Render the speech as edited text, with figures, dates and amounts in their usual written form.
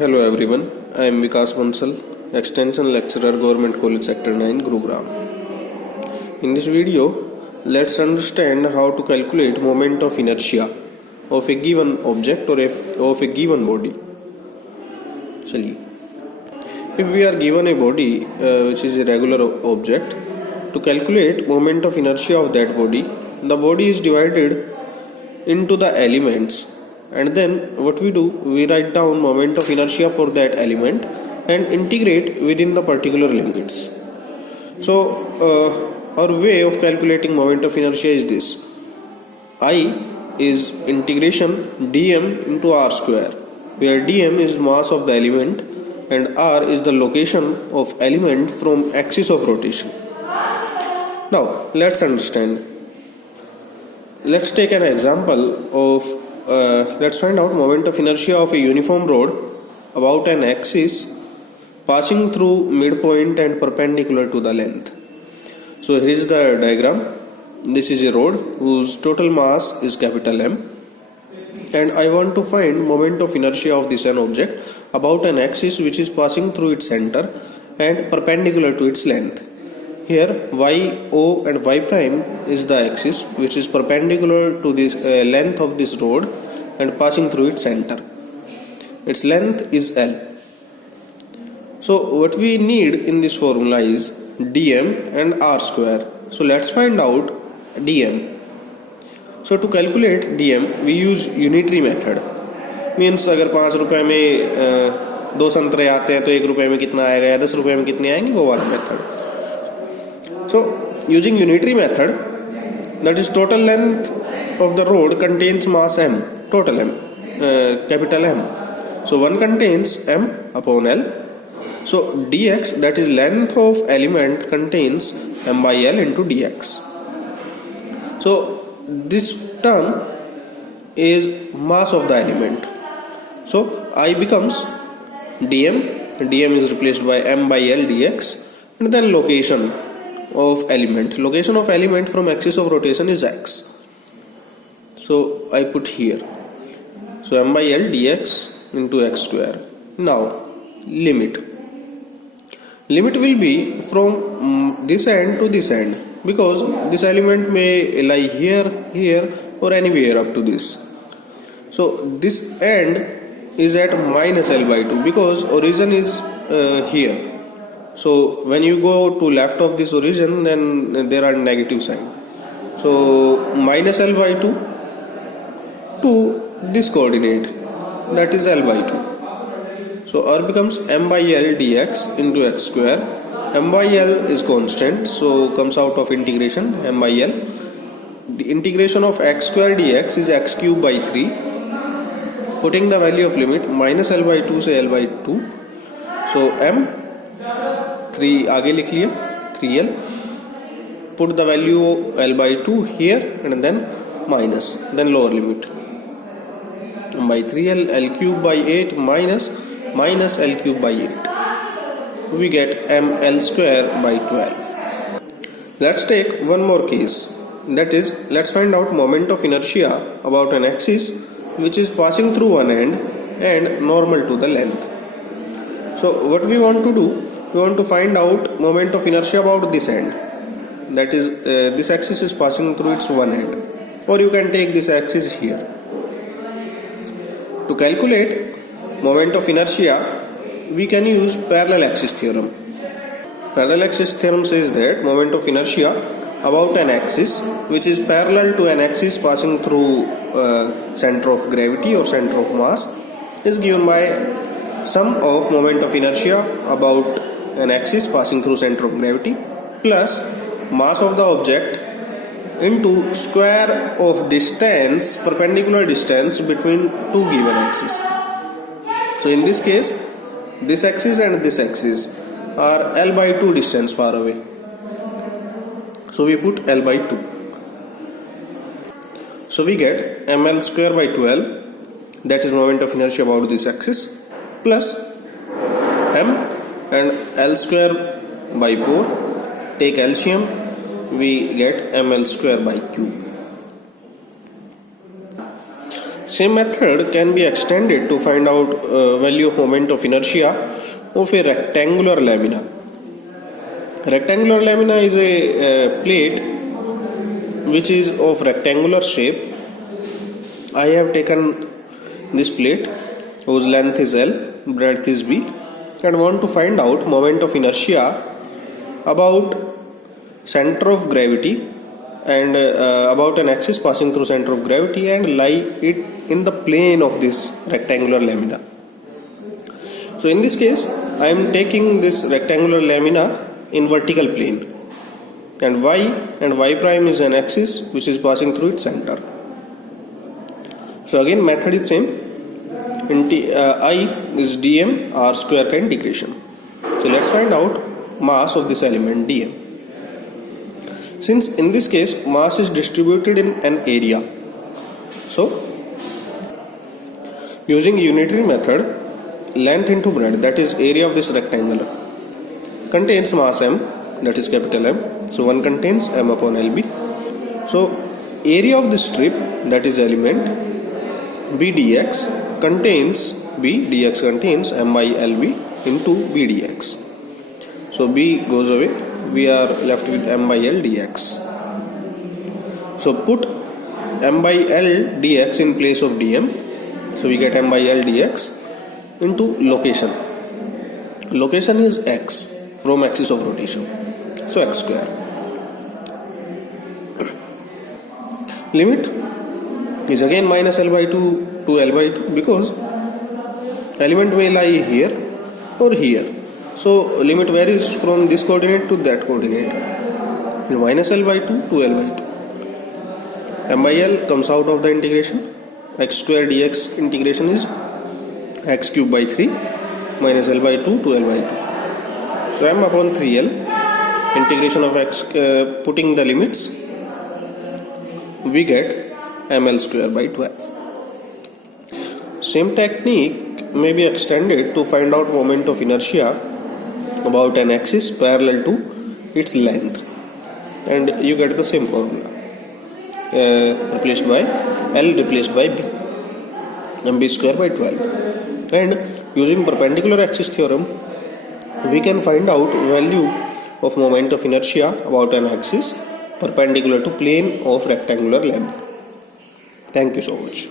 Hello everyone, I am Vikas Bansal, Extension Lecturer, Government College Sector 9, Gurugram. In this video, let's understand how to calculate moment of inertia of a given object or of a given body. चलिए, if we are given a body which is a regular object, to calculate moment of inertia of that body, the body is divided into the elements. And then what we do, we write down moment of inertia for that element and integrate within the particular limits. So our way of calculating moment of inertia is this. I is integration dm into r square, where dm is mass of the element and r is the location of element from axis of rotation. Now let's understand. Let's take an example of let's find out moment of inertia of a uniform rod about an axis passing through midpoint and perpendicular to the length. So here is the diagram. This is a rod whose total mass is capital M, and I want to find moment of inertia of this an object about an axis which is passing through its center and perpendicular to its length. Here y, o and y prime is the axis which is perpendicular to this length of this rod and passing through its center. Its length is L. So what we need in this formula is dm and r square. So let's find out dm. So to calculate dm we use unitary method. Means अगर 5 रुपए में 2 संतरे आते हैं तो 1 रुपए में कितना आएगा या 10 रुपए में कितने आएंगे, वो वाला method. So using unitary method, that is total length of the rod contains mass m, total m, capital M. So one contains m upon L. So dx, that is length of element, contains m by L into dx. So this term is mass of the element. So I becomes dm is replaced by m by L dx, and then location of element from axis of rotation is x. So I put here. So m by L dx into x square. Now limit will be from this end to this end, because this element may lie here or anywhere up to this. So this end is at minus L by 2 because origin is here. So when you go to left of this origin, then there are negative sign. So minus L by 2 to this coordinate, that is L by 2. So R becomes m by L dx into x square. M by L is constant, so comes out of integration m by L. The integration of x square dx is x cube by 3. Putting the value of limit minus L by 2 से L by 2. So m 3 आगे लिख लिया 3L. Put the value L by 2 here and then minus, then lower limit. By 3L, L cube by 8 minus L cube by 8. We get mL square by 12. Let's take one more case. That is, let's find out moment of inertia about an axis which is passing through one end and normal to the length. So what we want to do, we want to find out moment of inertia about this end. That is, this axis is passing through its one end, or you can take this axis here. To calculate moment of inertia, we can use parallel axis theorem. Parallel axis theorem says that moment of inertia about an axis which is parallel to an axis passing through center of gravity or center of mass is given by sum of moment of inertia about an axis passing through center of gravity plus mass of the object into square of distance, perpendicular distance between two given axes. So in this case, this axis and this axis are L by 2 distance far away. So we put L by 2. So we get mL square by 12, that is moment of inertia about this axis, plus m and L square by 4. Take LCM, we get mL square by cube. Same method can be extended to find out value of moment of inertia of a rectangular lamina. Rectangular lamina is a plate which is of rectangular shape. I have taken this plate whose length is L, breadth is B, and want to find out moment of inertia about center of gravity and about an axis passing through center of gravity and lie it in the plane of this rectangular lamina. So in this case I am taking this rectangular lamina in vertical plane, and y prime is an axis which is passing through its center. So again method is same. I is dm r square का integration. So let's find out mass of this element dm. Since in this case mass is distributed in an area, so using unitary method, length into breadth, that is area of this rectangle, contains mass m, that is capital M. So one contains m upon lb. So area of the strip, that is element b dx, contains m by lb into b dx. So b goes away, we are left with m by l dx. So put m by l dx in place of dm. So we get m by l dx into location. Location is x from axis of rotation. So x square. Limit is again minus L by 2 to L by 2 because element may lie here or here. So limit varies from this coordinate to that coordinate. Minus L by 2 to L by 2. M by L comes out of the integration. X square dx integration is x cube by 3 minus L by 2 to L by 2. So m upon 3L, integration of x, putting the limits, we get ml square by 12. Same technique may be extended to find out moment of inertia about an axis parallel to its length, and you get the same formula, replaced by L replaced by B, mb square by 12. And using perpendicular axis theorem, we can find out value of moment of inertia about an axis perpendicular to plane of rectangular lamina. Thank you so much.